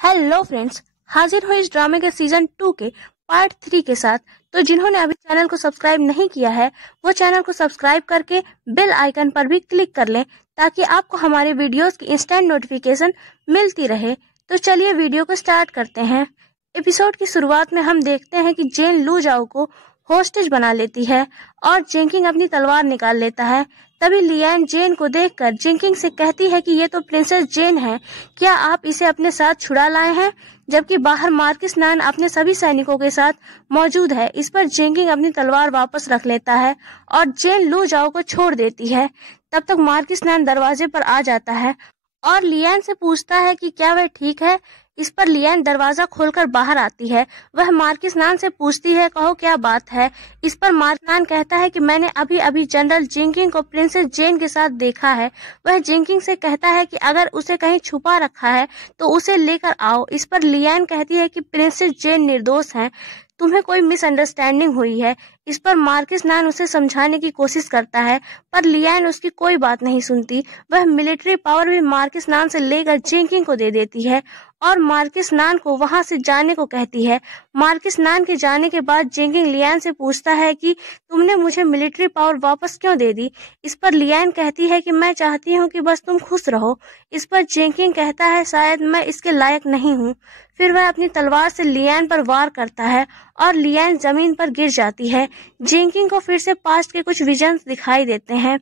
Hello friends, हाजिर हूँ इस ड्रामे के सीजन 2 के पार्ट 3 के साथ। तो जिन्होंने अभी चैनल को सब्सक्राइब नहीं किया है वो चैनल को सब्सक्राइब करके बेल आइकन पर भी क्लिक कर लें ताकि आपको हमारे वीडियोस की इंस्टेंट नोटिफिकेशन मिलती रहे। तो चलिए वीडियो को स्टार्ट करते हैं। एपिसोड की शुरुआत में हम देखते हैं कि जेन लू जाओ को होस्टेज बना लेती है और जिंकिंग अपनी तलवार निकाल लेता है। तभी लियान जेन को देखकर जिंकिंग से कहती है कि ये तो प्रिंसेस जेन है, क्या आप इसे अपने साथ छुड़ा लाए हैं? जबकि बाहर मार्किस नान अपने सभी सैनिकों के साथ मौजूद है। इस पर जिंकिंग अपनी तलवार वापस रख लेता है और जेन लू जाओ को छोड़ देती है। तब तक मार्किस नान दरवाजे पर आ जाता है और लियान से पूछता है कि क्या वह ठीक है। इस पर लियान दरवाजा खोलकर बाहर आती है। वह मार्किस नान से पूछती है, कहो क्या बात है? इस पर मार्किस नान कहता है कि मैंने अभी अभी जनरल जिंकिंग को प्रिंसेस जेन के साथ देखा है। वह जिंकिंग से कहता है कि अगर उसे कहीं छुपा रखा है तो उसे लेकर आओ। इस पर लियान कहती है कि प्रिंसेस जेन निर्दोष हैं, तुम्हें कोई मिसअंडरस्टैंडिंग हुई है। इस पर मार्किस नान उसे समझाने की कोशिश करता है पर लियान उसकी कोई बात नहीं सुनती। वह मिलिट्री पावर भी मार्किस नान से लेकर जिंकिंग को दे देती है और मार्किस नान को वहां से जाने को कहती है। मार्किस नान के जाने के बाद जिंकिंग लियान से पूछता है कि तुमने मुझे मिलिट्री पावर वापस क्यों दे दी? इस पर लियान कहती है कि मैं चाहती हूँ कि बस तुम खुश रहो। इस पर जिंकिंग कहता है शायद मैं इसके लायक नहीं हूँ। फिर वह अपनी तलवार से लियान पर वार करता है और लियान जमीन पर गिर जाती है। जिंकिंग को फिर से पास्ट के कुछ विजन्स दिखाई देते हैं।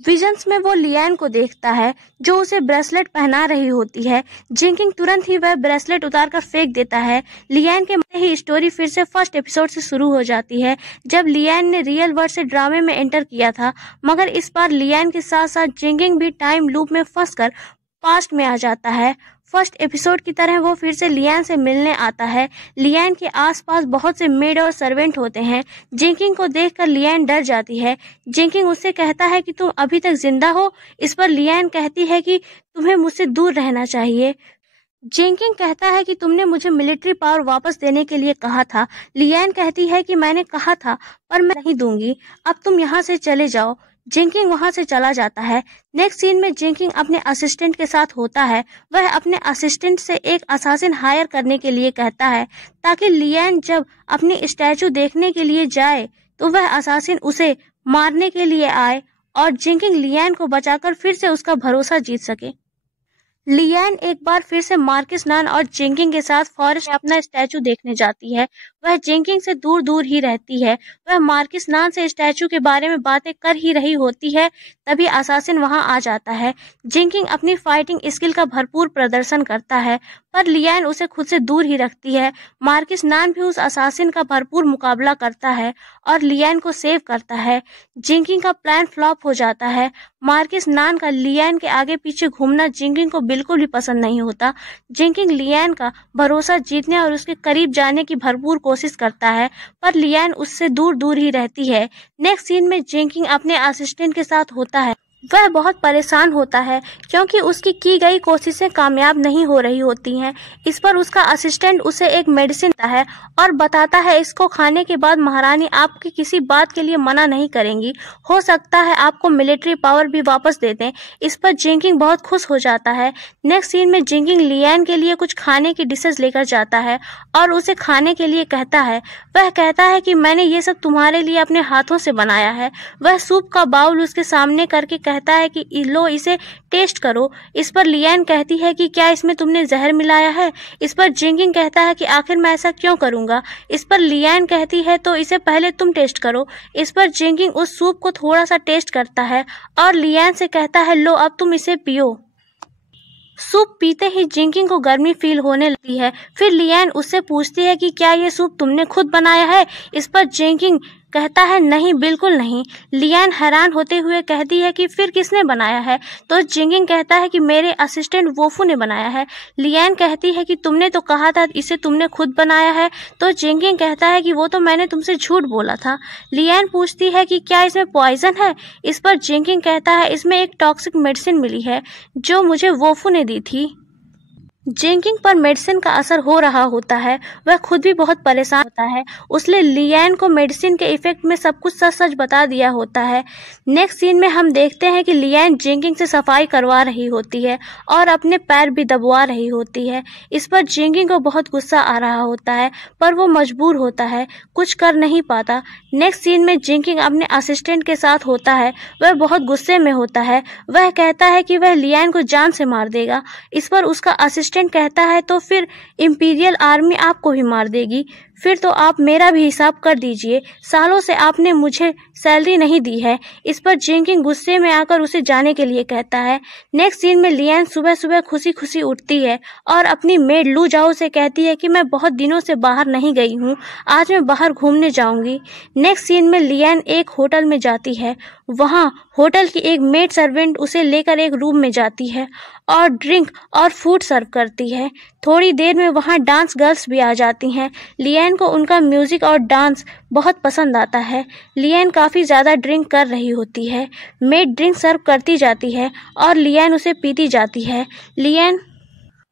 विजन्स में वो लियान को देखता है जो उसे ब्रेसलेट पहना रही होती है। जिंकिंग तुरंत ही वह ब्रेसलेट उतारकर फेंक देता है। लियान के मरते ही स्टोरी फिर से फर्स्ट एपिसोड से शुरू हो जाती है जब लियान ने रियल वर्ल्ड से ड्रामे में एंटर किया था, मगर इस बार लियान के साथ साथ जिंकिंग भी टाइम लूप में फंसकर पास्ट में आ जाता है। फर्स्ट एपिसोड की तरह वो फिर से लियान से मिलने आता है। लियान के आसपास बहुत से मेड और सर्वेंट होते हैं। जिंकिंग को देखकर लियान डर जाती है। जिंकिंग उससे कहता है कि तुम अभी तक जिंदा हो। इस पर लियान कहती है कि तुम्हें मुझसे दूर रहना चाहिए। जिंकिंग कहता है कि तुमने मुझे मिलिट्री पावर वापस देने के लिए कहा था। लियान कहती है कि मैंने कहा था पर मैं नहीं दूंगी, अब तुम यहाँ से चले जाओ। जिंकिंग वहां से चला जाता है। नेक्स्ट सीन में जिंकिंग अपने असिस्टेंट के साथ होता है। वह अपने असिस्टेंट से एक असासिन हायर करने के लिए कहता है ताकि लियान जब अपनी स्टैचू देखने के लिए जाए तो वह असासिन उसे मारने के लिए आए और जिंकिंग लियान को बचाकर फिर से उसका भरोसा जीत सके। लियान एक बार फिर से मार्किस नान और जिंकिंग के साथ फॉरेस्ट में अपना स्टैचू देखने जाती है। वह जिंकिंग से दूर दूर ही रहती है। वह मार्किस नान से स्टैचू के बारे में बातें कर ही रही होती है, तभी असासिन वहां आ जाता है। जिंकिंग अपनी फाइटिंग स्किल का भरपूर प्रदर्शन करता है पर लियान उसे खुद से दूर ही रखती है। मार्किस नान भी उस असासिन का भरपूर मुकाबला करता है और लियान को सेव करता है। जिंकिंग का प्लान फ्लॉप हो जाता है। मार्किस नान का लियान के आगे पीछे घूमना जिंकिंग को बिल्कुल भी पसंद नहीं होता। जिंकिंग लियान का भरोसा जीतने और उसके करीब जाने की भरपूर कोशिश करता है पर लियान उससे दूर दूर ही रहती है। नेक्स्ट सीन में जिंकिंग अपने असिस्टेंट के साथ होता है। वह बहुत परेशान होता है क्योंकि उसकी की गई कोशिशें कामयाब नहीं हो रही होती हैं। इस पर उसका असिस्टेंट उसे एक मेडिसिन देता है और बताता है इसको खाने के बाद महारानी आपकी किसी बात के लिए मना नहीं करेंगी, हो सकता है आपको मिलिट्री पावर भी वापस दे दें। इस पर जिंकिंग बहुत खुश हो जाता है। नेक्स्ट सीन में जिंकिंग लियान के लिए कुछ खाने की डिशेस लेकर जाता है और उसे खाने के लिए कहता है। वह कहता है कि मैंने ये सब तुम्हारे लिए अपने हाथों से बनाया है। वह सूप का बाउल उसके सामने करके कहता है कि लो इसे टेस्ट करो। इस पर लियान कहती है कि क्या इसमें तुमने जहर मिलाया है? इस पर जिंकिंग कहता है कि आखिर मैं ऐसा क्यों करूंगा? इस पर लियान कहती है तो इसे पहले तुम टेस्ट करो। इस पर जिंकिंग उस सूप को थोड़ा सा टेस्ट करता है और लियान से कहता है लो अब तुम इसे पियो। सूप पीते ही जिंकिंग को गर्मी फील होने लगती है। फिर लियान उससे पूछती है कि क्या ये सूप तुमने खुद बनाया है? इस पर जिंकिंग कहता है नहीं, बिल्कुल नहीं। लियान हैरान होते हुए कहती है कि फिर किसने बनाया है? तो जिंकिंग कहता है कि मेरे असिस्टेंट वोफू ने बनाया है। लियान कहती है कि तुमने तो कहा था इसे तुमने खुद बनाया है। तो जिंकिंग कहता है कि वो तो मैंने तुमसे झूठ बोला था। लियान पूछती है कि क्या इसमें पॉइजन है? इस पर जिंकिंग कहता है इसमें एक टॉक्सिक मेडिसिन मिली है जो मुझे वोफू ने दी थी। जिंकिंग पर मेडिसिन का असर हो रहा होता है। वह खुद भी बहुत परेशान होता है। उसने लिएन को मेडिसिन के इफेक्ट में सब कुछ सच सच बता दिया होता है। नेक्स्ट सीन में हम देखते हैं कि लिएन जिंकिंग से सफाई करवा रही होती है और अपने पैर भी दबवा रही होती है। इस पर जिंकिंग को बहुत गुस्सा आ रहा होता है, पर वो मजबूर होता है, कुछ कर नहीं पाता। नेक्स्ट सीन में जिंकिंग अपने असिस्टेंट के साथ होता है। वह बहुत गुस्से में होता है। वह कहता है कि वह लिएन को जान से मार देगा। इस पर उसका असिस्टेंट कहता है तो फिर इंपीरियल आर्मी आपको भी मार देगी। फिर तो आप मेरा भी हिसाब कर दीजिए, सालों से आपने मुझे सैलरी नहीं दी है। इस पर जिंकिंग गुस्से में आकर उसे जाने के लिए कहता है। नेक्स्ट सीन में लिएन सुबह सुबह खुशी खुशी उठती है और अपनी मेड लू जाओ से कहती है कि मैं बहुत दिनों से बाहर नहीं गई हूँ, आज मैं बाहर घूमने जाऊंगी। नेक्स्ट सीन में लिएन एक होटल में जाती है। वहाँ होटल की एक मेड सर्वेंट उसे लेकर एक रूम में जाती है और ड्रिंक और फूड सर्व करती है। थोड़ी देर में वहाँ डांस गर्ल्स भी आ जाती हैं। लिएन को उनका म्यूजिक और डांस बहुत पसंद आता है। लिएन काफ़ी ज़्यादा ड्रिंक कर रही होती है। मेड ड्रिंक सर्व करती जाती है और लिएन उसे पीती जाती है। लिएन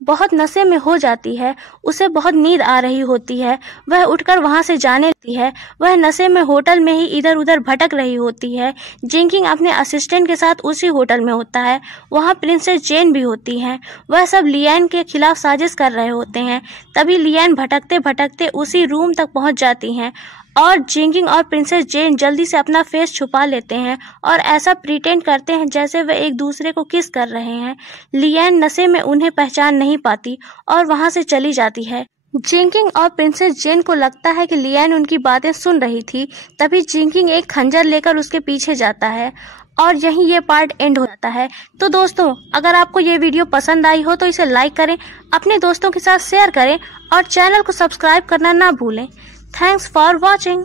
बहुत नशे में हो जाती है। उसे बहुत नींद आ रही होती है। वह उठकर वहां से जाने लगती है। वह नशे में होटल में ही इधर उधर भटक रही होती है। जिंकिंग अपने असिस्टेंट के साथ उसी होटल में होता है। वहां प्रिंसेस जेन भी होती हैं। वह सब लिएन के खिलाफ साजिश कर रहे होते हैं। तभी लिएन भटकते भटकते उसी रूम तक पहुंच जाती हैं और जिंकिंग और प्रिंसेस जेन जल्दी से अपना फेस छुपा लेते हैं और ऐसा प्रिटेंड करते हैं जैसे वे एक दूसरे को किस कर रहे हैं। लिएन नशे में उन्हें पहचान नहीं पाती और वहां से चली जाती है। जिंकिंग और प्रिंसेस जेन को लगता है कि लिएन उनकी बातें सुन रही थी। तभी जिंकिंग एक खंजर लेकर उसके पीछे जाता है और यहीं ये पार्ट एंड हो जाता है। तो दोस्तों, अगर आपको ये वीडियो पसंद आई हो तो इसे लाइक करें, अपने दोस्तों के साथ शेयर करें और चैनल को सब्सक्राइब करना ना भूलें। Thanks for watching.